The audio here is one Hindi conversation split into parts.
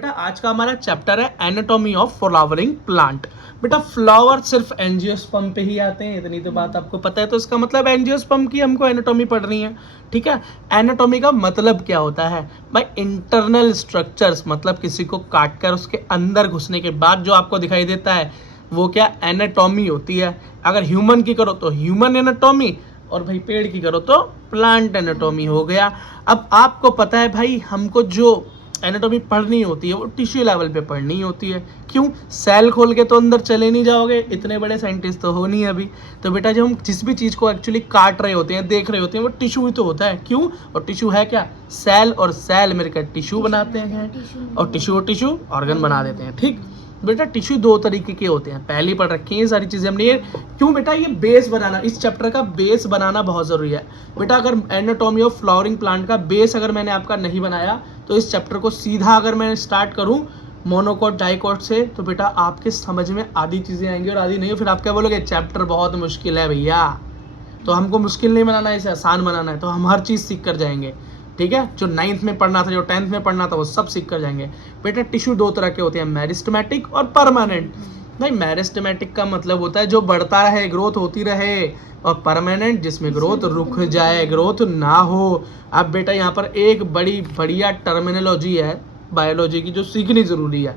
बेटा आज का हमारा चैप्टर है एनाटॉमी ऑफ फ्लावरिंग प्लांट। बेटा फ्लावर सिर्फ एंजियोस्पर्म पे ही आते हैं, इतनी तो बात आपको पता है। तो इसका मतलब एंजियोस्पर्म की हमको एनाटॉमी पढ़नी है, ठीक है। एनाटॉमी का मतलब क्या होता है भाई? इंटरनल स्ट्रक्चर्स, मतलब किसी को काट कर उसके अंदर घुसने के बाद जो आपको दिखाई देता है वो क्या एनाटॉमी होती है। अगर ह्यूमन की करो तो ह्यूमन एनाटॉमी, और भाई पेड़ की करो तो प्लांट एनाटॉमी हो गया। अब आपको पता है भाई, हमको जो एनाटॉमी पढ़नी होती है वो टिश्यू लेवल पे पढ़नी होती है। क्यों? सेल खोल के तो अंदर चले नहीं जाओगे, इतने बड़े साइंटिस्ट तो हो नहीं अभी। तो बेटा जब हम जिस भी चीज़ को एक्चुअली काट रहे होते हैं, देख रहे होते हैं, वो टिश्यू ही तो होता है। क्यों? और टिश्यू है क्या? सेल, और सेल मिलकर टिश्यू बनाते हैं, और टिश्यू ऑर्गन बना देते हैं। ठीक बेटा, टिश्यू दो तरीके के होते हैं, पहली पढ़ रखी है ये सारी चीज़ें हमने। क्यों बेटा? ये बेस बनाना, इस चैप्टर का बेस बनाना बहुत ज़रूरी है बेटा। अगर एनाटॉमी ऑफ फ्लावरिंग प्लांट का बेस अगर मैंने आपका नहीं बनाया तो इस चैप्टर को सीधा अगर मैं स्टार्ट करूं मोनोकोट डाइकोट से, तो बेटा आपके समझ में आधी चीज़ें आएंगी और आधी नहीं। फिर आप क्या बोलोगे? चैप्टर बहुत मुश्किल है भैया। तो हमको मुश्किल नहीं बनाना है, इसे आसान बनाना है। तो हम हर चीज़ सीख कर जाएंगे, ठीक है। जो 9th में पढ़ना था, जो 10th में पढ़ना था, वो सब सीख कर जाएंगे। बेटा टिश्यू दो तरह के होते हैं, मेरिस्टेमेटिक और परमानेंट। भाई मेरिस्टेमेटिक का मतलब होता है जो बढ़ता रहे, ग्रोथ होती रहे, और परमानेंट जिसमें ग्रोथ रुक जाए, ग्रोथ ना हो। अब बेटा यहाँ पर एक बड़ी बढ़िया टर्मिनोलॉजी है बायोलॉजी की जो सीखनी ज़रूरी है,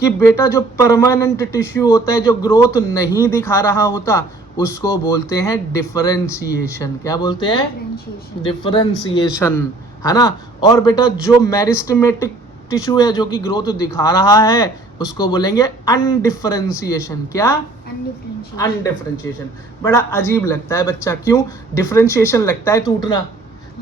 कि बेटा जो परमानेंट टिश्यू होता है, जो ग्रोथ नहीं दिखा रहा होता, उसको बोलते हैं डिफरेंशिएशन। क्या बोलते हैं? डिफरेंशिएशन, है ना। और बेटा जो मेरिस्टेमेटिक टिश्यू है जो कि ग्रोथ दिखा रहा है, उसको बोलेंगे अनडिफरेंशिएशन। क्या? अनडिफरेंशिएशन। बड़ा अजीब लगता है बच्चा, क्यों? डिफरेंशिएशन लगता है टूटना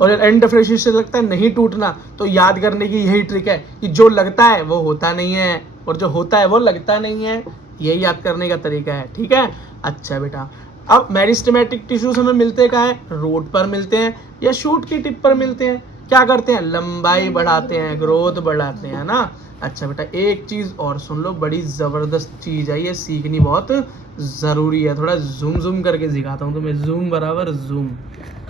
और अनडिफरेंशिएशन लगता है नहीं टूटना। तो याद करने की यही ट्रिक है कि जो लगता है वो होता नहीं है, और जो होता है वो लगता नहीं है। यही याद करने का तरीका है, ठीक है। अच्छा बेटा, अब मेरिस्टेमेटिक टिश्यूज हमें मिलते कहाँ हैं? रूट पर मिलते हैं या शूट की टिप पर मिलते हैं। क्या करते हैं? लंबाई बढ़ाते हैं, ग्रोथ बढ़ाते हैं ना। अच्छा बेटा एक चीज़ और सुन लो, बड़ी ज़बरदस्त चीज़ है, ये सीखनी बहुत ज़रूरी है। थोड़ा जूम करके सिखाता हूँ तुम्हें, जूम बराबर जूम,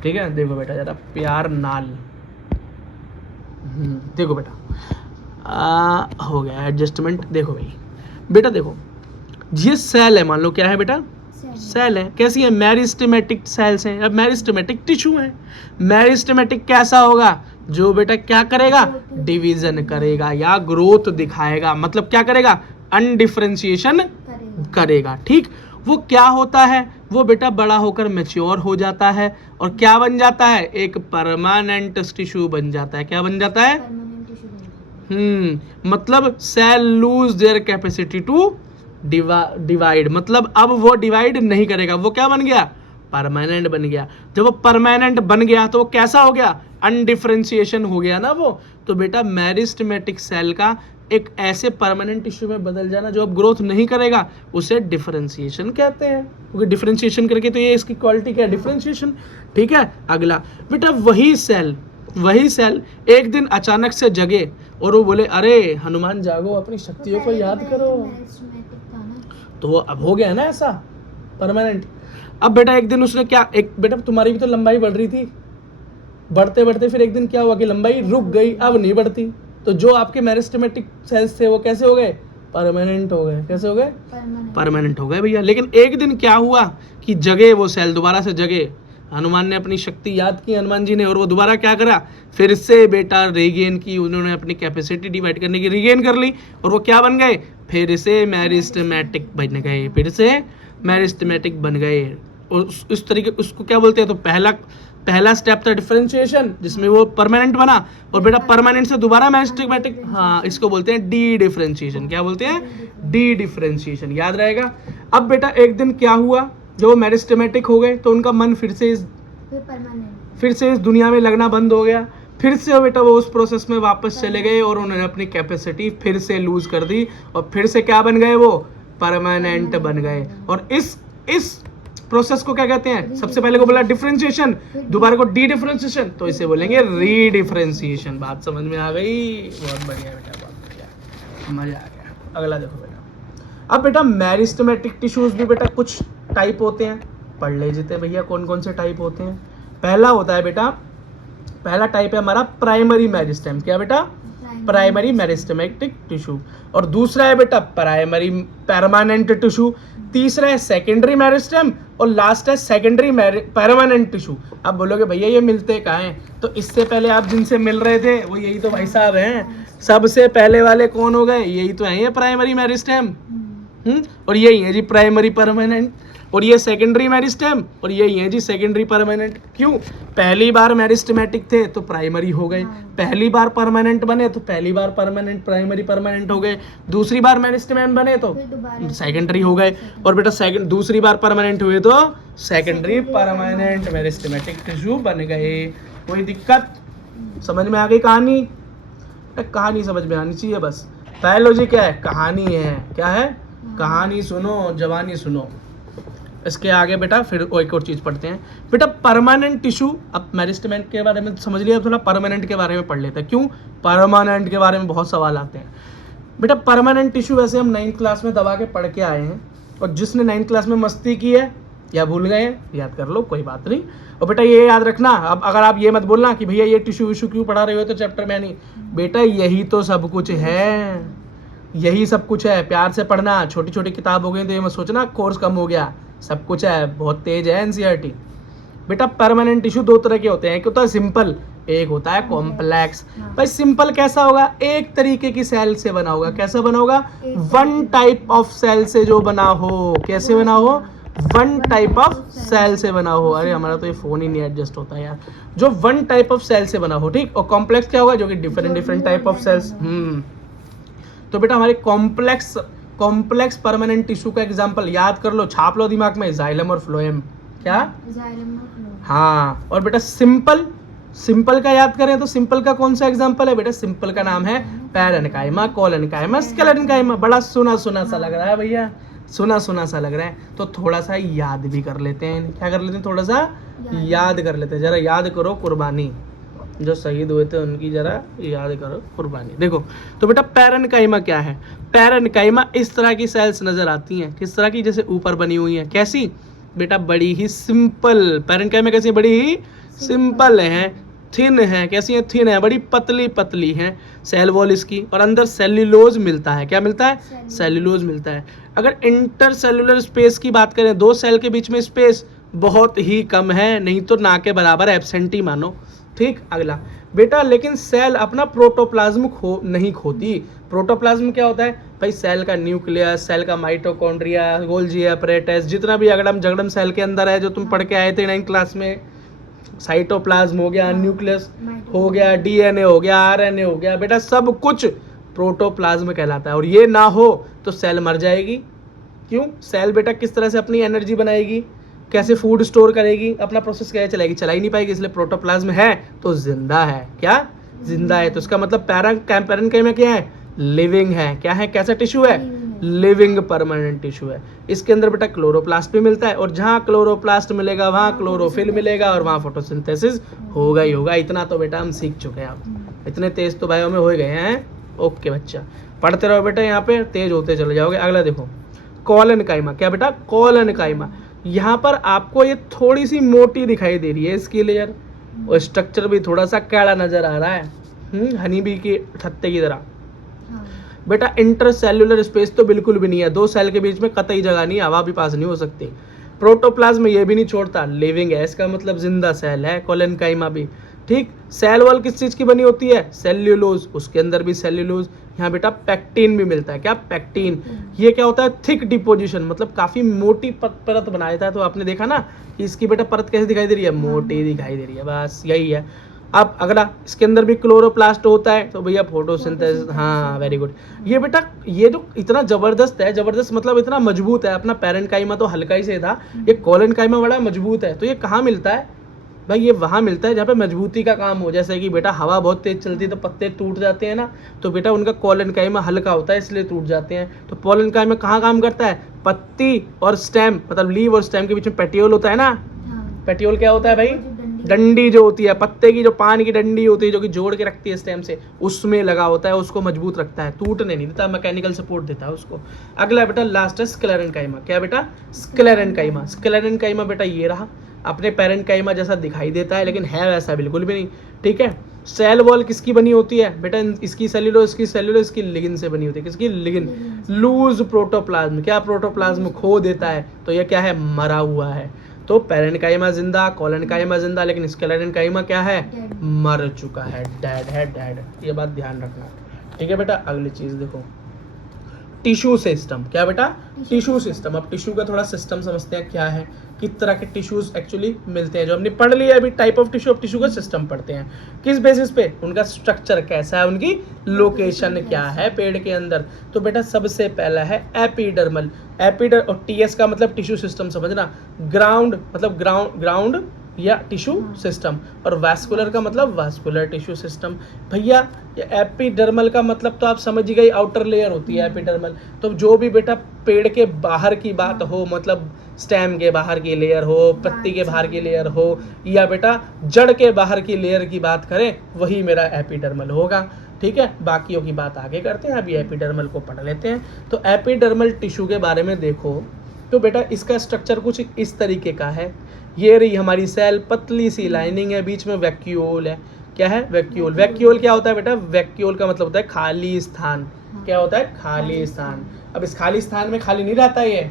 ठीक है। देखो बेटा ज़रा प्यार नाल, देखो बेटा हो गया एडजस्टमेंट। देखो भाई बेटा, देखो ये सेल है, मान लो क्या है बेटा? सेल है। कैसी है? मेरिस्टेमेटिक सेल्स हैं। अब मेरिस्टेमेटिक टिश्यू है। मेरिस्टेमेटिक कैसा होगा? जो बेटा क्या करेगा? डिवीजन करेगा या ग्रोथ दिखाएगा। मतलब क्या करेगा? अनडिफरेंशिएशन करेगा, ठीक। वो क्या होता है? वो बेटा बड़ा होकर मैच्योर हो जाता है और क्या बन जाता है? एक परमानेंट टिश्यू बन जाता है। क्या बन जाता है? मतलब cell lose their capacity to divide. मतलब अब वो डिवाइड नहीं करेगा। वो क्या बन गया? परमानेंट बन गया। जब वो परमानेंट बन गया तो वो कैसा हो गया? अनडिफरेंशिएशन हो गया ना वो। तो बेटा मेरिस्टेमेटिक सेल का एक ऐसे परमानेंट टिश्यू में बदल जाना जो अब ग्रोथ नहीं करेगा, उसे डिफरेंशिएशन कहते हैं। क्योंकि डिफरेंशिएशन करके तो ये इसकी क्वालिटी क्या है? डिफरेंशिएशन, ठीक है। अगला बेटा वही सेल एक दिन अचानक से जगे और वो बोले, अरे हनुमान जागो, अपनी शक्तियों को याद करो। तो वो अब हो गया ना ऐसा परमानेंट। अब बेटा एक दिन उसने क्या, एक बेटा तुम्हारी भी तो लंबाई बढ़ रही थी, बढ़ते बढ़ते फिर एक दिन क्या हुआ कि लंबाई रुक गई, अब नहीं बढ़ती। तो जो आपके मेरिस्टेमेटिक सेल्स थे वो कैसे हो गए? परमानेंट हो गए। कैसे हो गए? परमानेंट हो गए भैया। लेकिन एक दिन क्या हुआ कि जगे वो सेल, दोबारा से जगे। हनुमान ने अपनी शक्ति याद की, हनुमान जी ने, और वो दोबारा क्या करा? फिर से बेटा रीगेन की, उन्होंने अपनी कैपेसिटी डिवाइड करने की रीगेन कर ली, और वो क्या बन गए? फिर से मेरिस्टेमेटिक बन गए, फिर से मेरिस्टेमेटिक बन गए। और उस तरीके उसको क्या बोलते हैं? तो पहला स्टेप था डिफरेंशिएशन, जिसमें वो परमानेंट बना, और बेटा परमानेंट से दोबारा मेरिस्टेमेटिक, हाँ इसको बोलते हैं डी डिफरेंशिएशन। क्या बोलते हैं? डी डिफरेंशिएशन, याद रहेगा। अब बेटा एक दिन क्या हुआ, जब वो मेरिस्टेमेटिक हो गए तो उनका मन फिर से इस दुनिया में लगना बंद हो गया। फिर से बेटा वो उस प्रोसेस में वापस चले गए और उन्होंने अपनी कैपेसिटी फिर से लूज कर दी, और फिर से क्या बन गए? वो परमानेंट बन गए। और इस प्रोसेस को क्या कहते हैं? सबसे पहले को बोला डिफरेंशिएशन, दोबारा को डी डिफरेंशिएशन, तो इसे बोलेंगे रीडिफरेंशिएशन। बात समझ में आ गई? बहुत बढ़िया बेटा, बहुत बढ़िया, मजा आ गया। अगला देखो बेटा, अब बेटा मेरिस्टेमेटिक टिश्यूज भी बेटा कुछ टाइप होते हैं, पढ़ ले जीते भैया कौन कौन से टाइप होते हैं। पहला होता है बेटा, पहला टाइप है हमारा प्राइमरी मेरिस्टेम। क्या बेटा? प्राइमरी मेरिस्टेमेटिक टिश्यू, और दूसरा है बेटा प्राइमरी परमानेंट टिश्यू, तीसरा है सेकेंडरी मेरिस्टेम, और लास्ट है सेकेंडरी परमानेंट टिश्यू। आप बोलोगे भैया ये मिलते कहाँ हैं, तो इससे पहले आप जिनसे मिल रहे थे वो यही तो भाई साहब हैं। सबसे पहले वाले कौन हो गए, यही तो है ये प्राइमरी मेरिस्टेम, और यही है जी प्राइमरी परमानेंट, और ये सेकेंडरी मेरिस्टेम, और यही है जी सेकेंडरी परमानेंट। क्यों, पहली बार मेरिस्टेमेटिक थे तो प्राइमरी हो गए, पहली बार परमानेंट बने तो पहली बार परमानेंट प्राइमरी परमानेंट हो गए, दूसरी बार मेरिस्टेम बने तो सेकेंडरी हो गए, और बेटा दूसरी बार परमानेंट हुए तो सेकेंडरी परमानेंट मेरिस्टेमेटिक टिश्यू बन गए। कोई दिक्कत, समझ में आ गई कहानी? कहानी समझ में आनी चाहिए बस। बायोलॉजी क्या है, कहानी है, क्या है, कहानी सुनो, जवानी सुनो। इसके आगे बेटा फिर एक और चीज़ पढ़ते हैं बेटा, परमानेंट टिश्यू। अब मेरिस्टेमेंट के बारे में समझ लिया, अब थोड़ा परमानेंट के बारे में पढ़ लेते हैं। क्यों, परमानेंट के बारे में बहुत सवाल आते हैं बेटा। परमानेंट टिश्यू वैसे हम 9th क्लास में दबा के पढ़ के आए हैं, और जिसने 9th क्लास में मस्ती की है या भूल गए हैं याद कर लो, कोई बात नहीं। और बेटा ये याद रखना, अब अगर आप ये मत बोलना कि भैया ये टिश्यू विश्यू क्यों पढ़ा रहे हो तो चैप्टर में नहीं, बेटा यही तो सब कुछ है, यही सब कुछ है। प्यार से पढ़ना, छोटी छोटी किताब हो गई तो ये मत सोचना कोर्स कम हो गया, सब कुछ है, बहुत तेज है एनसीईआरटी। बेटा परमानेंट टिश्यू दो तरह के होते हैं, एक होता है सिंपल, एक होता है कॉम्प्लेक्स। भाई सिंपल कैसा होगा, एक तरीके की सेल से बना होगा। कैसा बना होगा, वन टाइप ऑफ सेल से जो बना हो। कैसे बना हो, वन टाइप ऑफ सेल से बना हो। अरे हमारा तो ये फोन ही नहीं एडजस्ट होता यार। जो वन टाइप ऑफ सेल से बना हो, ठीक। और कॉम्प्लेक्स क्या होगा, जो कि डिफरेंट टाइप ऑफ सेल्स। तो बेटा हमारे कॉम्प्लेक्स परमानेंट टिश्यू का एग्जांपल याद कर लो, छाप लो दिमाग में, जाइलम और फ्लोएम। क्या, जाइलम और फ्लोएम। हाँ, और बेटा सिंपल का याद करें तो सिंपल का कौन सा एग्जांपल है बेटा, सिंपल का नाम है पैरेन्काइमा, कोलेन्काइमा, स्केलेरेन्काइमा। बड़ा सुना सा लग रहा है भैया, सुना सा लग रहा है, तो थोड़ा सा याद भी कर लेते हैं। क्या कर लेते हैं, थोड़ा सा याद कर लेते हैं। जरा याद करो कुर्बानी, जो शहीद हुए थे उनकी जरा याद करो कुर्बानी। देखो तो बेटा पैरेन्काइमा क्या है, पैरेन्काइमा इस तरह की सेल्स नजर आती हैं। किस तरह की, जैसे ऊपर बनी हुई है। कैसी बेटा, बड़ी ही सिंपल। पैरेन्काइमा कैसी है, बड़ी ही सिंपल है, थिन है। कैसी है, थिन है, बड़ी पतली है। सेल वॉल इसकी, और अंदर सेल्यूलोज मिलता है। क्या मिलता है, सेल्यूलोज मिलता है। अगर इंटरसेल्यूलर स्पेस की बात करें, दो सेल के बीच में स्पेस बहुत ही कम है, नहीं तो ना के बराबर एब्सेंट ही मानो, ठीक। अगला बेटा, लेकिन सेल अपना प्रोटोप्लाज्म नहीं खोती। प्रोटोप्लाज्म क्या होता है भाई, सेल का न्यूक्लियस, सेल का माइटोकॉन्ड्रिया, गोल्जी अपरेटस, जितना भी अगड़म जगड़म सेल के अंदर है, जो तुम पढ़ के आए थे 9th क्लास में। साइटोप्लाज्म हो गया, न्यूक्लियस हो गया, डीएनए हो गया, आरएनए हो गया, बेटा सब कुछ प्रोटोप्लाज्म कहलाता है। और ये ना हो तो सेल मर जाएगी। क्यों, सेल बेटा किस तरह से अपनी एनर्जी बनाएगी, कैसे फूड स्टोर करेगी, अपना प्रोसेस कैसे चलाएगी, चला ही नहीं पाएगी। इसलिए प्रोटोप्लाज्म है तो जिंदा है। क्या, जिंदा है। तो इसका मतलब पैरेन्काइमा क्या है, लिविंग है। क्या है, कैसा टिश्यू है, लिविंग परमानेंट टिश्यू है। इसके अंदर बेटा क्लोरोप्लास्ट भी मिलता है, और जहाँ क्लोरोप्लास्ट मिलेगा वहाँ क्लोरोफिल मिलेगा, और वहाँ फोटोसिंथेसिस होगा ही होगा। इतना तो बेटा हम सीख चुके हैं, आप इतने तेज तो बायो में हो गए हैं। ओके बच्चा, पढ़ते रहो बेटा, यहाँ पे तेज होते चले जाओगे। अगला देखो, कोलेन्काइमा। क्या बेटा, कोलेन्काइमा। यहाँ पर आपको ये थोड़ी सी मोटी दिखाई दे रही है इसकी लेयर, और स्ट्रक्चर भी थोड़ा सा काला नजर आ रहा है, हनी बी के छत्ते की तरह। बेटा इंटरसेल्यूलर स्पेस तो बिल्कुल भी नहीं है, दो सेल के बीच में कतई जगह नहीं, हवा भी पास नहीं हो सकती। प्रोटोप्लाज्म ये भी नहीं छोड़ता, लिविंग है, इसका मतलब जिंदा सेल है कोलेन्काइमा भी, ठीक। सेल वॉल किस चीज की बनी होती है, सेल्यूलोज, उसके अंदर भी सेल्यूलोज। यहाँ बेटा पैक्टिन भी मिलता है। क्या, पैक्टिन। ये क्या होता है, थिक डिपोजिशन, मतलब काफी मोटी परत बनाया था। तो आपने देखा ना कि इसकी बेटा परत कैसे दिखाई दे रही है, मोटी दिखाई दे रही है, बस यही है। अब अगला, इसके अंदर भी क्लोरोप्लास्ट होता है, तो भैया फोटोसिंथेसिस। हाँ वेरी गुड। ये बेटा ये जो इतना जबरदस्त है, जबरदस्त मतलब इतना मजबूत है, अपना पैरेन्काइमा तो हल्का ही से था, ये कोलेन्काइमा बड़ा मजबूत है। तो ये कहाँ मिलता है भाई, ये वहाँ मिलता है जहाँ पे मजबूती का काम हो। जैसे कि बेटा हवा बहुत तेज चलती है तो पत्ते टूट जाते हैं ना, तो बेटा उनका कोलेन्काइमा हल्का होता है इसलिए टूट जाते हैं। तो कोलेन्काइमा कहाँ काम करता है, पत्ती और स्टेम, मतलब लीव और स्टेम के बीच में पेटियोल होता है ना। पेटियोल क्या होता है भाई, डंडी जो होती है, पत्ते की जो पान की डंडी होती है जो कि जोड़ के रखती है स्टेम से, उसमें लगा होता है, उसको मजबूत रखता है, टूटने नहीं देता, मैकेनिकल सपोर्ट देता है उसको। अगला बेटा लास्ट है स्क्लेरेन्काइमा। क्या बेटा, स्क्लेरेन्काइमा। स्क्लेरेन्काइमा बेटा ये रहा, अपने पैरेन्काइमा जैसा दिखाई देता है लेकिन है वैसा बिल्कुल भी नहीं, ठीक है। सेल वॉल किसकी बनी होती है बेटा, इसकी सेल्यूलोज इसकी लिगिन से बनी होती है। किसकी? लिगिन। लूज प्रोटोप्लाज्म, क्या प्रोटोप्लाज्म खो देता है, तो ये क्या है? मरा हुआ है। तो पेरेन्काइमा जिंदा, कोलेनकाइमा जिंदा, लेकिन स्केलेटनकाइमा क्या है? मर चुका है, डेड है, डेड। ये बात ध्यान रखना, ठीक है बेटा। अगली चीज देखो, टिश्यू सिस्टम। क्या बेटा? Tissue system. अब टिश्यू का थोड़ा सिस्टम समझते हैं क्या है, किस तरह के टिश्यूज एक्चुअली मिलते हैं। जो हमने पढ़ लिया अभी टाइप ऑफ टिश्यू, अब टिश्यू का सिस्टम पढ़ते हैं। किस बेसिस पे? उनका स्ट्रक्चर कैसा है, उनकी लोकेशन क्या है पेड़ के अंदर। तो बेटा सबसे पहला है एपिडर्मल। और टीएस का मतलब टिश्यू सिस्टम समझना। ग्राउंड मतलब ग्राउंड या टिश्यू सिस्टम, और वैस्कुलर का मतलब वैस्कुलर टिश्यू सिस्टम। भैया ये एपिडर्मल का मतलब तो आप समझ ही गई, आउटर लेयर होती है एपिडर्मल। तो जो भी बेटा पेड़ के बाहर की बात हो, मतलब स्टेम के बाहर की लेयर हो, पत्ती के बाहर की लेयर हो, या बेटा जड़ के बाहर की लेयर की बात करें, वही मेरा एपिडर्मल होगा, ठीक है। बाकियों की बात आगे करते हैं, अभी एपिडर्मल को पढ़ लेते हैं। तो एपिडर्मल टिश्यू के बारे में देखो तो बेटा इसका स्ट्रक्चर कुछ इस तरीके का है। ये रही हमारी सेल, पतली सी लाइनिंग है, बीच में वैक्यूल है। क्या है? वैक्यूल। वैक्यूल क्या होता है बेटा? वैक्यूल का मतलब होता है खाली स्थान। क्या होता है? खाली स्थान। अब इस खाली स्थान में खाली नहीं रहता ये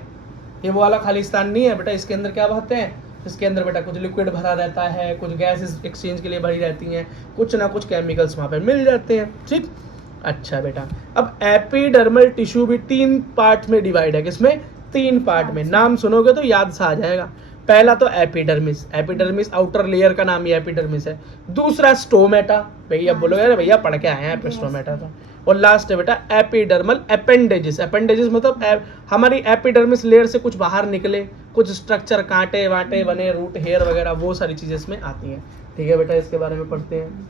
वो वाला खाली स्थान नहीं है बेटा। इसके अंदर क्या होते हैं? इसके अंदर बेटा कुछ लिक्विड भरा रहता है, कुछ गैस एक्सचेंज के लिए भरी रहती हैं, कुछ ना कुछ केमिकल्स वहाँ पे मिल जाते हैं, ठीक। अच्छा बेटा, अब एपिडर्मल टिश्यू भी 3 पार्ट में डिवाइड है। किसमें? 3 पार्ट में। नाम सुनोगे तो याद सा आ जाएगा। पहला तो एपिडर्मिस आउटर लेयर का नाम ही एपिडर्मिस है। दूसरा स्टोमेटा, भैया बोलोगे अरे भैया पढ़ के आए हैं स्टोमेटा तो। और लास्ट है बेटा एपिडर्मल एपेंडेजेस मतलब हमारी एपिडर्मिस लेयर से कुछ बाहर निकले, कुछ स्ट्रक्चर कांटे वाटे बने, रूट हेयर वगैरह, वो सारी चीजें इसमें आती हैं, ठीक है बेटा। इसके बारे में पढ़ते हैं।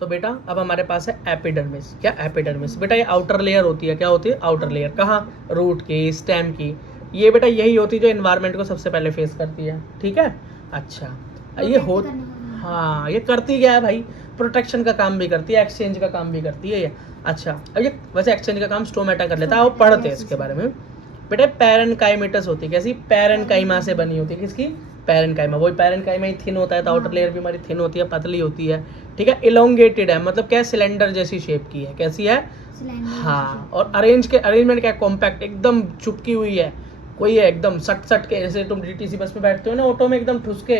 तो बेटा अब हमारे पास है एपिडर्मिस। क्या? एपिडर्मिस बेटा ये आउटर लेयर होती है। क्या होती है? Outer layer. कहाँ? रूट की, स्टेम की। ये बेटा यही होती है जो एनवायरनमेंट को सबसे पहले फेस करती है, ठीक है। अच्छा ये हो, हाँ ये करती क्या है भाई? प्रोटेक्शन का काम भी करती है, एक्सचेंज का काम भी करती है ये। अच्छा अब ये वैसे एक्सचेंज का काम स्टोमेटा कर लेता है, वो पढ़ते हैं इसके बारे में। बेटा पैरेन्काइमेटस होती है। कैसी? पैरेन्काइमा से बनी होती है। किसकी? पैरेन्काइमा। वही पैरेन्काइमा ही थिन होता है, तो आउटर लेयर भी हमारी थिन होती है, पतली होती है, ठीक है। इलोंगेटेड है, मतलब क्या? सिलेंडर जैसी शेप की है। कैसी है? हाँ। और अरेंजमेंट क्या? कॉम्पैक्ट, एकदम चुपकी हुई है। कोई है एकदम सट के, जैसे तुम डीटीसी बस में बैठते हो ना ऑटो में, एकदम ठुस के,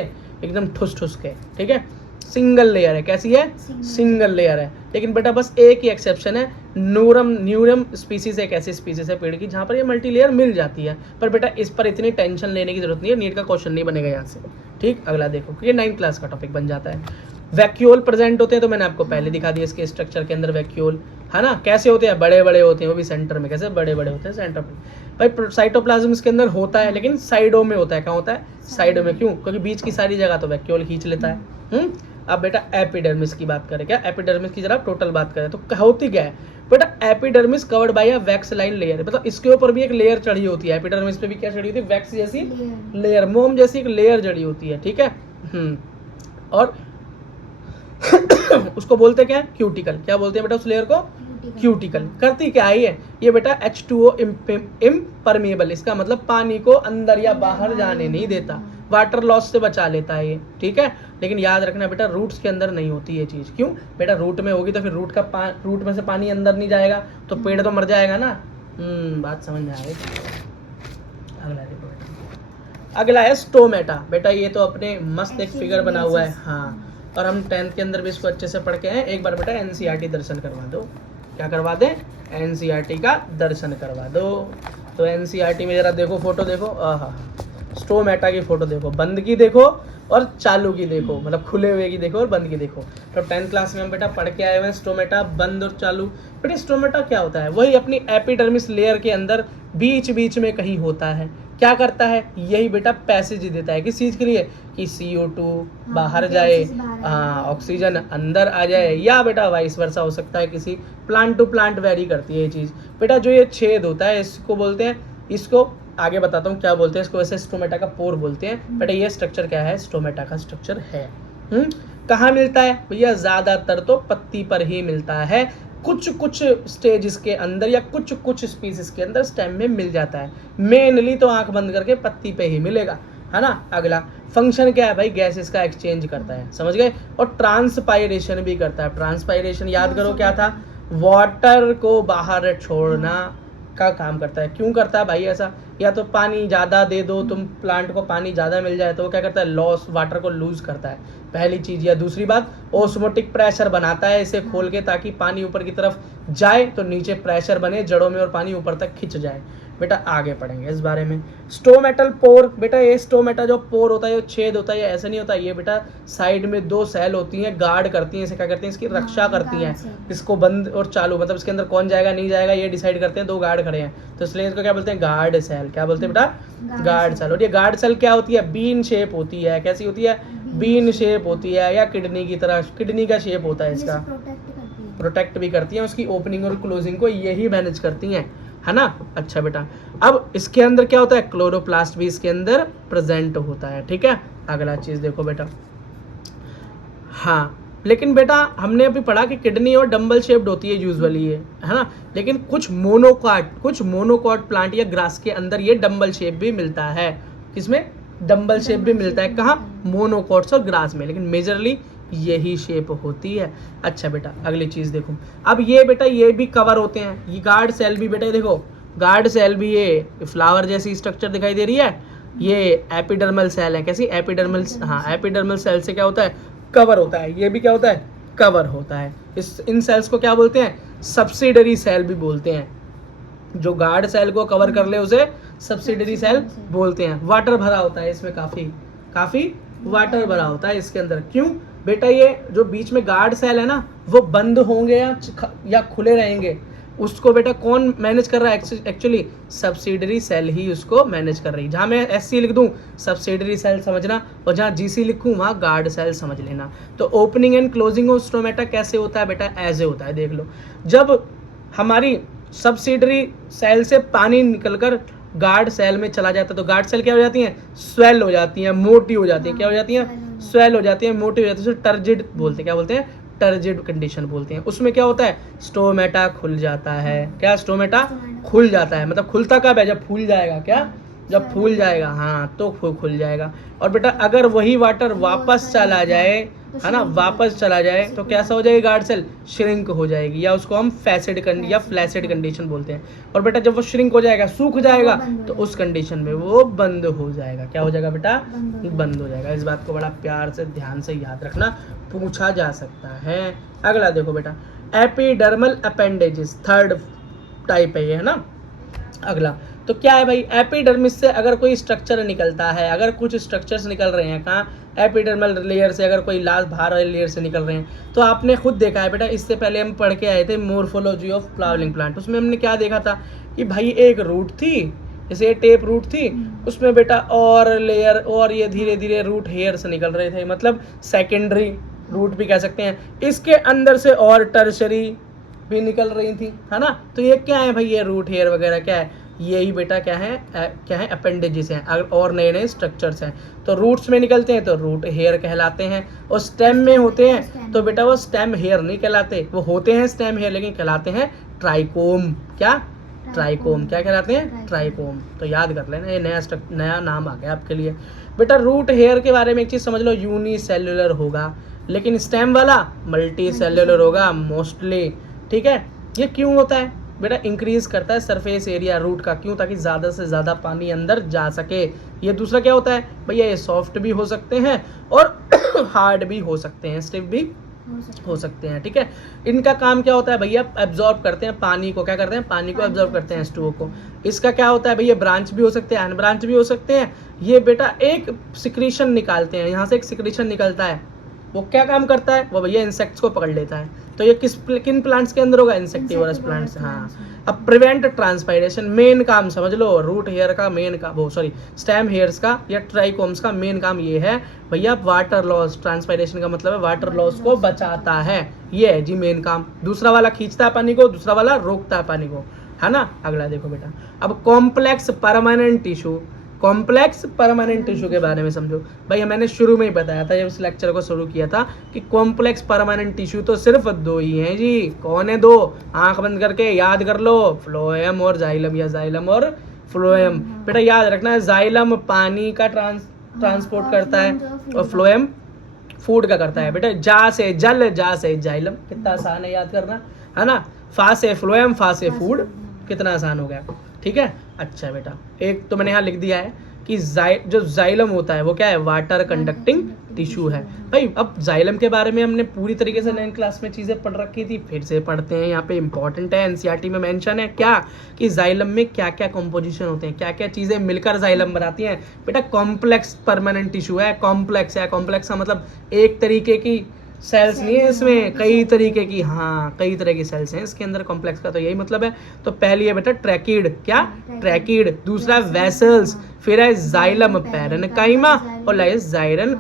एकदम ठुस के, ठीक है। सिंगल लेयर है। कैसी है? सिंगल लेयर है। लेकिन बेटा बस एक ही एक्सेप्शन है, न्यूरम स्पीसीज एक ऐसी स्पीसीज है पेड़ की जहाँ पर ये मल्टी लेयर मिल जाती है। पर बेटा इस पर इतनी टेंशन लेने की जरूरत नहीं है, नीट का क्वेश्चन नहीं बनेगा यहाँ से, ठीक। अगला देखो, ये 9th क्लास का टॉपिक बन जाता है। वैक्यूल प्रेजेंट होते हैं, तो मैंने आपको पहले दिखा दिया इसके स्ट्रक्चर के अंदर वैक्यूल, है ना। कैसे होते हैं? बड़े बड़े होते हैं, वो भी सेंटर में। कैसे? बड़े बड़े होते हैं सेंटर में। भाई साइटोप्लाज्म इसके अंदर होता है, लेकिन साइडों में होता है। कहाँ होता है? साइडों में। क्यों? क्योंकि बीच की सारी जगह तो वैक्यूल खींच लेता है। अब बेटा एपिडर्मिस की बात करें। क्या? एपिडर्मिस की जरा टोटल बात करें तो होती क्या है बेटा? Epidermis covered by a wax line layer, मतलब इसके ऊपर भी एक लेयर चढ़ी होती है। एपिडर्मिस पे भी क्या चढ़ी होती है? वैक्स जैसी लेयर, मोम जैसी एक लेयर चढ़ी होती है, ठीक है। और उसको बोलते क्या? क्यूटिकल। क्या बोलते हैं बेटा उस लेयर को? क्यूटिकल। करती क्या है ये बेटा H2O इम्परमिएबल, इसका मतलब पानी को अंदर या बाहर जाने नहीं देता, वाटर लॉस से बचा लेता है ये, ठीक है। लेकिन याद रखना बेटा रूट्स के अंदर नहीं होती ये चीज़। क्यों बेटा? रूट में होगी तो फिर रूट में से पानी अंदर नहीं जाएगा तो पेड़ तो मर जाएगा ना। बात समझ में आ गई। अगला देखो बेटा, अगला है स्टोमेटा। बेटा ये तो अपने मस्त एक फिगर बना हुआ है, हाँ। और हम 10th के अंदर भी इसको अच्छे से पढ़ के हैं। एक बार बेटा NCERT दर्शन करवा दो। क्या करवा दें? NCERT का दर्शन करवा दो। तो NCERT में जरा देखो, फोटो देखो, आहा, स्टोमेटा की फोटो देखो, बंद की देखो और चालू की देखो, मतलब खुले हुए की देखो और बंद की देखो। तो 10th क्लास में हम बेटा पढ़ के आए हुए हैं स्टोमेटा बंद और चालू। बेटा स्टोमेटा क्या होता है? वही अपनी एपिडर्मिस लेयर के अंदर बीच में कहीं होता है। क्या करता है? यही बेटा पैसेज देता है। किस चीज़ के लिए? कि CO2 बाहर जाए, ऑक्सीजन अंदर आ जाए, या बेटा वाइस वर्सा हो सकता है, किसी प्लांट टू प्लांट वेरी करती है ये चीज़। बेटा जो ये छेद होता है इसको बोलते हैं, इसको आगे बताता हूँ क्या बोलते हैं इसको। वैसे स्टोमेटा का पोर बोलते हैं। बेटा ये स्ट्रक्चर क्या है? स्टोमेटा का स्ट्रक्चर है। कहाँ मिलता है भैया? ज़्यादातर तो पत्ती पर ही मिलता है, कुछ स्टेज के अंदर या कुछ स्पीसीज के अंदर स्टेम में मिल जाता है। मेनली तो आंख बंद करके पत्ती पे ही मिलेगा। है ना। अगला फंक्शन क्या है भाई, गैसेस का एक्सचेंज करता है, समझ गए। और ट्रांसपायरेशन भी करता है। ट्रांसपायरेशन याद करो क्या था, वाटर को बाहर छोड़ना का काम करता है। क्यों करता है भाई ऐसा, या तो पानी ज़्यादा दे दो तुम, प्लांट को पानी ज़्यादा मिल जाए तो वो क्या करता है, लॉस वाटर को लूज करता है, पहली चीज़। या दूसरी बात, ओस्मोटिक प्रेशर बनाता है इसे खोल के, ताकि पानी ऊपर की तरफ जाए तो नीचे प्रेशर बने जड़ों में और पानी ऊपर तक खिंच जाए। बेटा आगे पढ़ेंगे इस बारे में। स्टोमेटल पोर, बेटा ये स्टोमेटा जो पोर होता है, ये छेद होता है, ये ऐसे नहीं होता, ये बेटा साइड में 2 सेल होती हैं, गार्ड करती हैं इसे, क्या करती हैं, इसकी रक्षा करती हैं, इसको बंद और चालू, मतलब इसके अंदर कौन जाएगा नहीं जाएगा ये डिसाइड करते हैं, 2 गार्ड खड़े हैं, तो इसलिए इसको क्या बोलते हैं, गार्ड सेल। क्या बोलते हैं बेटा, गार्ड सेल। और ये गार्ड सेल क्या होती है, बीन शेप होती है। कैसी होती है, बीन शेप होती है, या किडनी की तरह, किडनी का शेप होता है इसका, प्रोटेक्ट भी करती हैं, उसकी ओपनिंग और क्लोजिंग को यही मैनेज करती हैं, है ना। अच्छा बेटा, अब इसके अंदर क्या होता है, क्लोरोप्लास्ट भी इसके अंदर प्रेजेंट होता है, ठीक है। अगला चीज देखो बेटा, हाँ लेकिन बेटा हमने अभी पढ़ा कि किडनी और डंबल शेप्ड होती है यूजुअली ये, है ना। लेकिन कुछ मोनोकॉट प्लांट या ग्रास के अंदर ये डंबल शेप भी मिलता है। किसमें, डंबल शेप भी मिलता है, कहाँ, मोनोकॉट्स और ग्रास में, लेकिन मेजरली यही शेप होती है। अच्छा बेटा अगली चीज देखो, अब ये बेटा ये भी कवर होते हैं, ये गार्ड सेल भी बेटा देखो, गार्ड सेल भी ये फ्लावर जैसी स्ट्रक्चर दिखाई दे रही है, ये एपिडर्मल सेल है। कैसी, एपिडर्मल, हाँ एपिडर्मल सेल से क्या होता है, कवर होता है। ये भी क्या होता है, कवर होता है। इन सेल्स को क्या बोलते हैं, सब्सिडरी सेल भी बोलते हैं। जो गार्ड सेल को कवर कर ले उसे सब्सिडरी सेल बोलते हैं। वाटर भरा होता है इसमें, काफी वाटर भरा होता है इसके अंदर। क्यों बेटा, ये जो बीच में गार्ड सेल है ना, वो बंद होंगे या खुले रहेंगे, उसको बेटा कौन मैनेज कर रहा है, एक्चुअली सब्सिडरी सेल ही उसको मैनेज कर रही है। जहाँ मैं SC लिख दूँ सब्सिडरी सेल समझना, और जहाँ GC लिखूँ वहाँ गार्ड सेल समझ लेना। तो opening and closing of stomata कैसे होता है बेटा, ऐसे होता है, देख लो। जब हमारी सब्सिडरी सेल से पानी निकलकर गार्ड सेल में चला जाता है तो गार्ड सेल क्या हो जाती हैं, स्वेल हो जाती हैं, मोटी हो जाती हैं। क्या हो जाती हैं, स्वेल हो जाती हैं, मोटी हो जाती है, टर्जिड बोलते हैं। क्या बोलते हैं, टर्जिड कंडीशन बोलते हैं। उसमें क्या होता है, स्टोमेटा खुल जाता है। क्या, स्टोमेटा खुल जाता है, मतलब खुलता कब है, जब फूल जाएगा। क्या, जब फूल जाएगा, हाँ तो खुल जाएगा। और बेटा अगर वही वाटर वापस चला जाए, है ना, वापस चला जाए तो कैसा हो जाएगी, गार्ड सेल श्रिंक हो जाएगी, या उसको हम फ्लैसिड कंडीशन बोलते हैं। और बेटा जब वो श्रिंक हो जाएगा, सूख जाएगा, तो उस कंडीशन में वो बंद हो जाएगा। क्या हो जाएगा बेटा, बंद हो जाएगा। इस बात को बड़ा प्यार से ध्यान से याद रखना, पूछा जा सकता है। अगला देखो बेटा, एपिडर्मल अपेंडेजेस, थर्ड टाइप है ये, है ना। अगला तो क्या है भाई, एपिडर्मिस से अगर कोई स्ट्रक्चर निकलता है, अगर कुछ स्ट्रक्चर्स निकल रहे हैं, कहाँ, एपिडर्मल लेयर से, अगर कोई लास्ट बाहर वाले लेयर से निकल रहे हैं, तो आपने खुद देखा है बेटा, इससे पहले हम पढ़ के आए थे मोर्फोलॉजी ऑफ फ्लावरिंग प्लांट। उसमें हमने क्या देखा था कि भाई एक रूट थी, जैसे टेप रूट थी, उसमें बेटा और लेयर, और ये धीरे धीरे रूट हेयर से निकल रहे थे, मतलब सेकेंडरी रूट भी कह सकते हैं। इसके अंदर से और टर्शरी भी निकल रही थी, है ना। तो ये क्या है भाई, ये रूट हेयर वगैरह क्या है, यही बेटा क्या है, अपेंडेजेस हैं और नए नए स्ट्रक्चर्स हैं। तो रूट्स में निकलते हैं तो रूट हेयर कहलाते हैं, और स्टेम में होते हैं तो बेटा वो स्टेम हेयर नहीं कहलाते, वो होते हैं स्टेम हेयर लेकिन कहलाते हैं ट्राइकोम। क्या, ट्राइकोम। क्या कहलाते हैं, ट्राइकोम। तो याद कर लेना, ये नया नाम आ गया आपके लिए बेटा। रूट हेयर के बारे में एक चीज़ समझ लो, यूनिसेल्युलर होगा, लेकिन स्टेम वाला मल्टी सेल्युलर होगा मोस्टली, ठीक है। ये क्यों होता है बेटा, इंक्रीज करता है सरफेस एरिया रूट का। क्यों, ताकि ज़्यादा से ज़्यादा पानी अंदर जा सके। ये दूसरा क्या होता है भैया, ये सॉफ्ट भी हो सकते हैं और हार्ड भी हो सकते हैं, स्टिफ भी हो सकते हैं, ठीक है। इनका काम क्या होता है भैया, एब्जॉर्ब करते हैं पानी को। क्या करते हैं, पानी को एब्जॉर्ब करते हैं, H2O को। इसका क्या होता है भैया, ब्रांच भी हो सकते हैं, अनब्रांच भी हो सकते हैं। ये बेटा एक सिक्रीशन निकालते हैं, यहाँ से एक सिक्रीशन निकलता है, वो क्या काम करता है, वो भैया इंसेक्ट्स को पकड़ लेता है। तो ये किन प्लांट्स के अंदर होगा, इंसेक्टिवरस प्लांट्स, हाँ। अब प्रिवेंट ट्रांसपायरेशन, मेन काम समझ लो, रूट हेयर का मेन काम, वो सॉरी स्टेम हेयर्स का या ट्राइकोम्स का मेन काम ये है भैया, वाटर लॉस। ट्रांसपायरेशन का मतलब है वाटर लॉस को बचाता है, ये है जी मेन काम। दूसरा वाला खींचता है पानी को, दूसरा वाला रोकता है पानी को, है ना। अगला देखो बेटा, अब complex permanent tissue, complex permanent tissue के बारे में समझो भाई। मैंने शुरू में ही बताया था जब इस लेक्चर को शुरू किया था कि कॉम्प्लेक्स परमानेंट टिश्यू तो सिर्फ 2 ही हैं जी। कौन है 2, आंख बंद करके याद कर लो, फ्लोएम और जाइलम, या जाइलम और फ्लोएम। बेटा याद रखना है, जाइलम पानी का ट्रांसपोर्ट करता है, और फ्लोएम फूड का करता है। बेटा जा से जल, जा से जाइलम, कितना आसान है याद करना, है ना। फा से फ्लोएम, फा से फूड, कितना आसान हो गया, ठीक है। अच्छा बेटा, एक तो मैंने यहाँ लिख दिया है कि जो जाइलम होता है वो क्या है, वाटर कंडक्टिंग टिश्यू है। भाई अब जाइलम के बारे में हमने पूरी तरीके से 9th क्लास में चीज़ें पढ़ रखी थी, फिर से पढ़ते हैं। यहाँ पे इंपॉर्टेंट है, एनसीईआरटी में मेंशन है क्या, कि जाइलम में क्या क्या कंपोजिशन होते हैं, क्या क्या चीज़ें मिलकर जाइलम बनाती हैं। बेटा कॉम्प्लेक्स परमानेंट टिश्यू है, कॉम्प्लेक्स है, कॉम्प्लेक्स का मतलब एक तरीके की सेल्स नहीं है इसमें, कई तरीके की, हाँ कई तरह की सेल्स हैं इसके अंदर, कॉम्प्लेक्स का तो यही मतलब है। तो पहली है बेटा ट्रैकिड, क्या ट्रैकिड, दूसरा वेसल्स, फिर है जाइलम पैरेन्काइमा, और लाइक जाइरन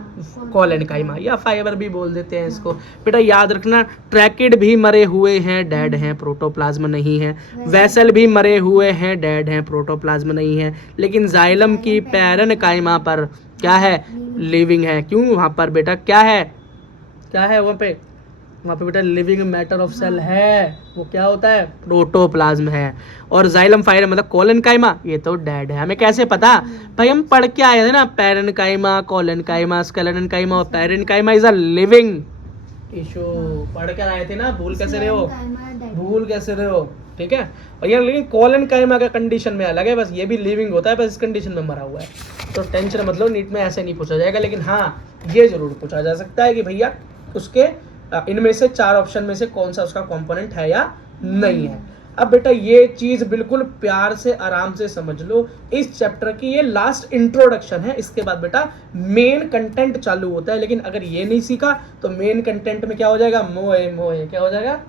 कोलेनकाइमा, या फाइबर भी बोल देते हैं इसको। बेटा याद रखना, ट्रैकिड भी मरे हुए हैं, डेड हैं, प्रोटोप्लाज्म नहीं है। वेसल भी मरे हुए हैं, डेड हैं, प्रोटोप्लाज्म नहीं है। लेकिन जाइलम की पैरेन्काइमा पर क्या है, लिविंग है। क्यों, वहाँ पर बेटा क्या है, क्या है वहाँ पे बेटा लिविंग मैटर ऑफ सेल है, वो क्या होता है, प्रोटोप्लाज्म है। और जाइलम फाइलम मतलब कोलेनकाइमा, ये तो डेड है। हमें कैसे पता, भाई हम पढ़ के आए थे ना, पैरेन्काइमा, कोलेनकाइमा, स्केलेनकाइमा, और parenchyma is a living tissue, पढ़ कर आए थे ना, भूल कैसे रहे हो, भूल कैसे रहे हो, ठीक है। और ये लेकिन कोलेनकाइमा का कंडीशन में अलग है, बस ये भी लिविंग होता है, बस इस कंडीशन में मरा हुआ है। तो टेंशन मतलब नीट में ऐसे नहीं पूछा जाएगा, लेकिन हाँ ये जरूर पूछा जा सकता है कि भैया उसके इनमें से 4 ऑप्शन में से कौन सा उसका कंपोनेंट है या नहीं है। अब बेटा ये चीज बिल्कुल प्यार से आराम से समझ लो, इस चैप्टर की ये लास्ट इंट्रोडक्शन है, इसके बाद बेटा मेन कंटेंट चालू होता है। लेकिन अगर ये नहीं सीखा तो मेन कंटेंट में क्या हो जाएगा, मोए मोए, क्या हो जाएगा,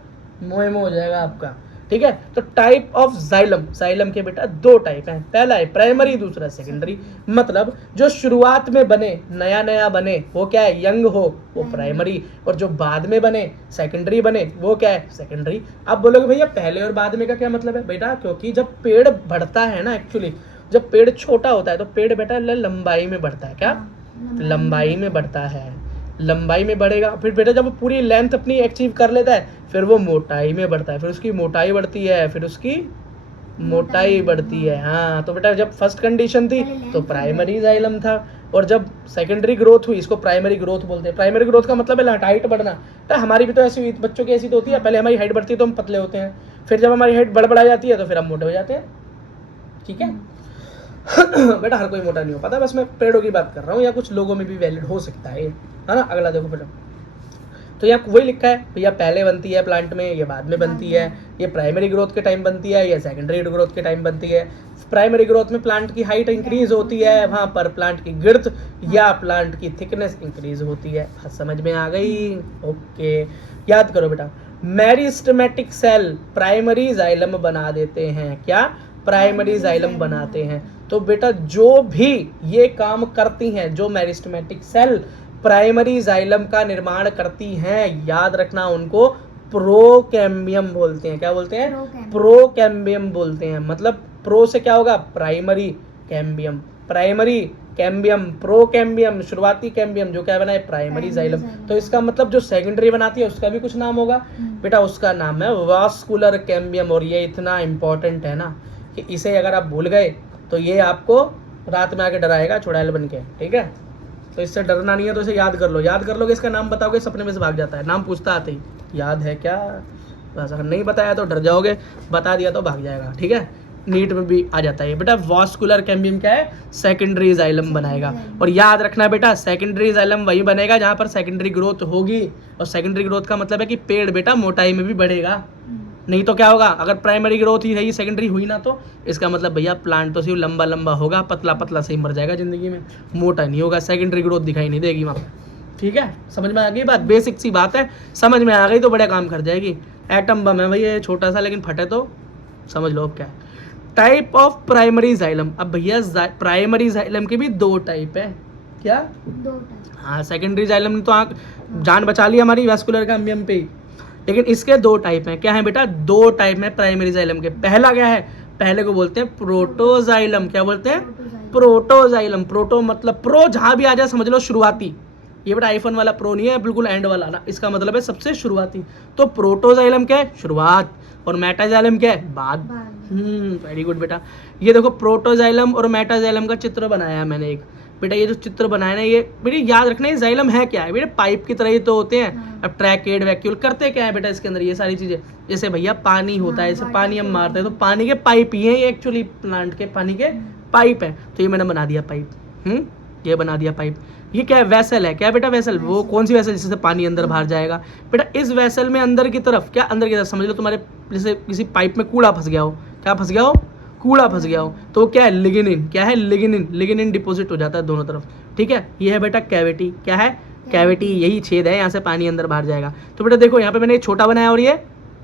मोए मोए हो जाएगा आपका, ठीक है। तो टाइप ऑफ जाइलम, जाइलम के बेटा 2 टाइप हैं, पहला है प्राइमरी, दूसरा सेकेंडरी। मतलब जो शुरुआत में बने, नया नया बने, वो क्या है, यंग हो, वो प्राइमरी, और जो बाद में बने, सेकेंडरी बने, वो क्या है, सेकेंडरी। अब बोलोगे भैया पहले और बाद में का क्या मतलब है, बेटा क्योंकि जब पेड़ बढ़ता है ना, एक्चुअली जब पेड़ छोटा होता है तो पेड़ बेटा लंबाई में बढ़ता है, क्या लंबाई में बढ़ता है, लंबाई में बढ़ेगा। फिर बेटा जब वो पूरी लेंथ अपनी अचीव कर लेता है, फिर वो मोटाई में बढ़ता है, फिर उसकी मोटाई बढ़ती है, फिर उसकी मोटाई बढ़ती है। हाँ तो बेटा जब फर्स्ट कंडीशन थी तो प्राइमरी जाइलम था, और जब सेकेंडरी ग्रोथ हुई, इसको प्राइमरी ग्रोथ बोलते हैं। प्राइमरी ग्रोथ का मतलब है हाइट बढ़ना। तो हमारी भी तो ऐसी हुई, बच्चों की ऐसी तो होती है, पहले हमारी हाइट बढ़ती है तो हम पतले होते हैं, फिर जब हमारी हाइट बढ़ जाती है तो फिर हम मोटे हो जाते हैं, ठीक है। बेटा हर कोई मोटा नहीं हो पाता, बस मैं पेड़ों की बात कर रहा हूँ, या कुछ लोगों में भी वैलिड हो सकता है ना। अगला देखो बेटा, तो यहाँ वही लिखा है भैया, पहले बनती है प्लांट में, ये बाद में बनती है, ये प्राइमरी ग्रोथ के टाइम बनती है, ये सेकेंडरी ग्रोथ के टाइम बनती है। प्राइमरी ग्रोथ में प्लांट की हाइट इंक्रीज होती है, वहाँ पर प्लांट की गिर्थ या प्लांट की थिकनेस इंक्रीज होती है। समझ में आ गई, ओके। याद करो बेटा, मेरिस्टेमेटिक सेल प्राइमरी जाइलम बना देते हैं, क्या प्राइमरी जाइलम बनाते हैं। तो बेटा जो भी ये काम करती हैं, जो मेरिस्टेमेटिक सेल प्राइमरी जाइलम का निर्माण करती हैं, याद रखना उनको प्रोकैम्बियम बोलते हैं। क्या बोलते हैं, प्रोकैम्बियम बोलते हैं। मतलब प्रो से क्या होगा, primary cambium, primary cambium, procambium शुरुआती कैम्बियम, जो क्या बना है, प्राइमरी जाइलम। तो इसका मतलब जो सेकेंडरी बनाती है उसका भी कुछ नाम होगा बेटा, उसका नाम है वास्कुलर कैम्बियम। और ये इतना इंपॉर्टेंट है ना कि इसे अगर आप भूल गए तो ये आपको रात में आके डराएगा चुड़ैल बन के, ठीक है। तो इससे डरना नहीं है, तो इसे याद कर लो, याद कर लोगे, इसका नाम बताओगे सपने में से भाग जाता है, नाम पूछता आते ही याद है क्या, बस अगर नहीं बताया तो डर जाओगे, बता दिया तो भाग जाएगा, ठीक है। नीट में भी आ जाता है बेटा, वास्कुलर कैम्बियम क्या है, सेकेंडरी जाइलम बनाएगा। और याद रखना बेटा, सेकेंडरी जाइलम वही बनेगा जहाँ पर सेकेंडरी ग्रोथ होगी, और सेकेंडरी ग्रोथ का मतलब है कि पेड़ बेटा मोटाई में भी बढ़ेगा। नहीं तो क्या होगा, अगर प्राइमरी ग्रोथ ही रही, सेकेंडरी हुई ना, तो इसका मतलब भैया प्लांट तो सिर्फ लंबा लंबा होगा, पतला पतला से ही मर जाएगा जिंदगी में, मोटा नहीं होगा, सेकेंडरी ग्रोथ दिखाई नहीं देगी वहाँ पर, ठीक है। समझ में आ गई बात, बेसिक सी बात है, समझ में आ गई तो बड़ा काम कर जाएगी। एटम बम है भैया, छोटा सा, लेकिन फटे तो समझ लो अब क्या है। टाइप ऑफ प्राइमरी जाइलम, अब भैया प्राइमरी जाइलम के भी 2 टाइप है, क्या 2 टाइप। हाँ सेकेंडरी जाइलम ने तो जान बचा ली हमारी वास्कुलर कैम्बियम पे, लेकिन इसके 2 टाइप हैं। क्या है बेटा, 2 टाइप में प्राइमरी जाइलम के। पहला क्या है, पहले को बोलते हैं प्रोटोजाइलम। क्या बोलते हैं, प्रोटोजाइलम। प्रोटो मतलब प्रो, जहां भी आ जाए समझ लो शुरुआती। ये बेटा आईफोन वाला प्रो नहीं है, बिल्कुल एंड वाला ना, इसका मतलब है सबसे शुरुआती। तो प्रोटोजाइलम क्या है, शुरुआत, और मेटाजाइलम क्या है, बाद। वेरी गुड बेटा। ये देखो प्रोटोजाइलम और मेटाजाइलम का चित्र बनाया है मैंने एक। बेटा ये जो चित्र बनाया ना, ये बेटे याद रखना, ये जाइलम है क्या है बेटे, पाइप की तरह ही तो होते हैं। हाँ। अब ट्रैकेड वैक्यूल करते क्या है बेटा इसके अंदर, ये सारी चीजें, जैसे भैया पानी होता है, हाँ, जैसे पानी हम water मारते हैं तो flow। पानी के पाइप ही है ये, एक्चुअली प्लांट के पानी के पाइप है। तो ये मैंने बना दिया पाइप, ये बना दिया पाइप। ये क्या है, वेसल है, क्या है बेटा वेसल, वो वेसल। कौन सी वेसल जिससे पानी अंदर बाहर जाएगा बेटा, इस वेसल में अंदर की तरफ, क्या अंदर की तरफ समझ लो तुम्हारे जैसे किसी पाइप में कूड़ा फंस गया हो, क्या फंस गया हो, कूड़ा फंस गया हो, तो वो क्या है लिग्निन, क्या है लिग्निन, लिग्निन डिपॉजिट हो जाता है दोनों तरफ, ठीक है। ये है बेटा कैविटी, क्या है कैविटी, यही छेद है, यहाँ से पानी अंदर बाहर जाएगा। तो बेटा देखो यहाँ पे मैंने छोटा बनाया और ये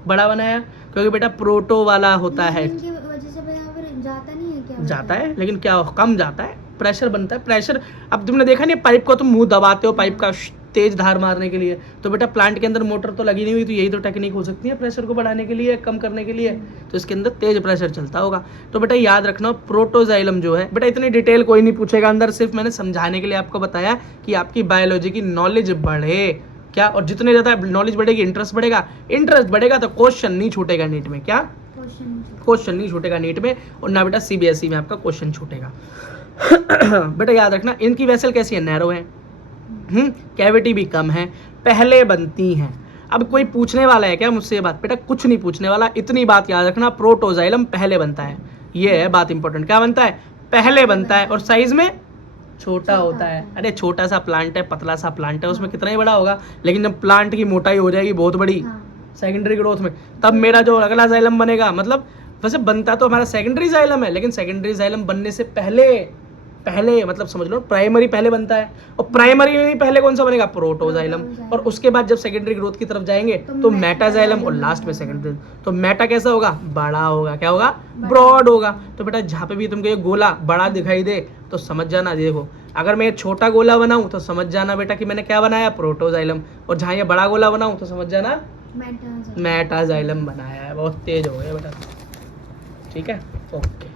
बड़ा बनाया, क्योंकि बेटा प्रोटो वाला होता है, इनकी वजह से भैया फिर जाता नहीं है क्या, जाता है लेकिन क्या कम जाता है, प्रेशर बनता है, प्रेशर। अब तुमने देखा नहीं पाइप को तुम मुंह दबाते हो पाइप का तेज धार मारने के लिए, तो बेटा प्लांट के अंदर मोटर तो लगी नहीं हुई, तो यही तो टेक्निक हो सकती है प्रेशर को बढ़ाने के लिए, कम करने के लिए, तो इसके अंदर तेज प्रेशर चलता होगा। तो बेटा याद रखना प्रोटोजाइलम जो है बेटा, इतनी डिटेल कोई नहीं पूछेगा अंदर, सिर्फ मैंने समझाने के लिए आपको बताया कि आपकी बायोलॉजी की नॉलेज बढ़े क्या, और जितने ज़्यादा नॉलेज बढ़ेगी इंटरेस्ट बढ़ेगा, इंटरेस्ट बढ़ेगा तो क्वेश्चन नहीं छूटेगा नीट में, क्या क्वेश्चन नहीं छूटेगा नीट में, और ना बेटा सीबीएसई में आपका क्वेश्चन छूटेगा। बेटा याद रखना इनकी वेसल कैसी है, नैरो है, कैविटी भी कम है, पहले बनती हैं। अब कोई पूछने वाला है क्या मुझसे ये बात, बेटा कुछ नहीं पूछने वाला, इतनी बात याद रखना, प्रोटोजाइलम पहले बनता है, ये है बात इंपॉर्टेंट, क्या बनता है पहले बनता है, और साइज में छोटा होता है। अरे छोटा सा प्लांट है, पतला सा प्लांट है, उसमें कितना ही बड़ा होगा, लेकिन जब प्लांट की मोटाई हो जाएगी बहुत बड़ी सेकेंडरी ग्रोथ में, तब मेरा जो अगला जाइलम बनेगा, मतलब वैसे बनता तो हमारा सेकेंडरी जाइलम है, लेकिन सेकेंडरी जाइलम बनने से पहले मतलब समझ लो प्राइमरी पहले बनता है, और प्राइमरी में पहले कौन सा बनेगा, प्रोटोजाइलम, और उसके बाद जब सेकेंडरी ग्रोथ की तरफ जाएंगे तो मेटाजाइलम, और लास्ट में सेकेंडरी। तो मेटा कैसा होगा, बड़ा होगा, क्या होगा, ब्रॉड होगा। तो बेटा जहाँ पे भी तुमको ये गोला बड़ा दिखाई दे तो समझ जाना, देखो अगर मैं ये छोटा गोला बनाऊं तो समझ जाना बेटा कि मैंने क्या बनाया, प्रोटोजाइलम, और जहाँ ये बड़ा गोला बनाऊं तो समझ जाना मेटाजाइलम बनाया है। बहुत तेज हो गया बेटा, ठीक है, ओके।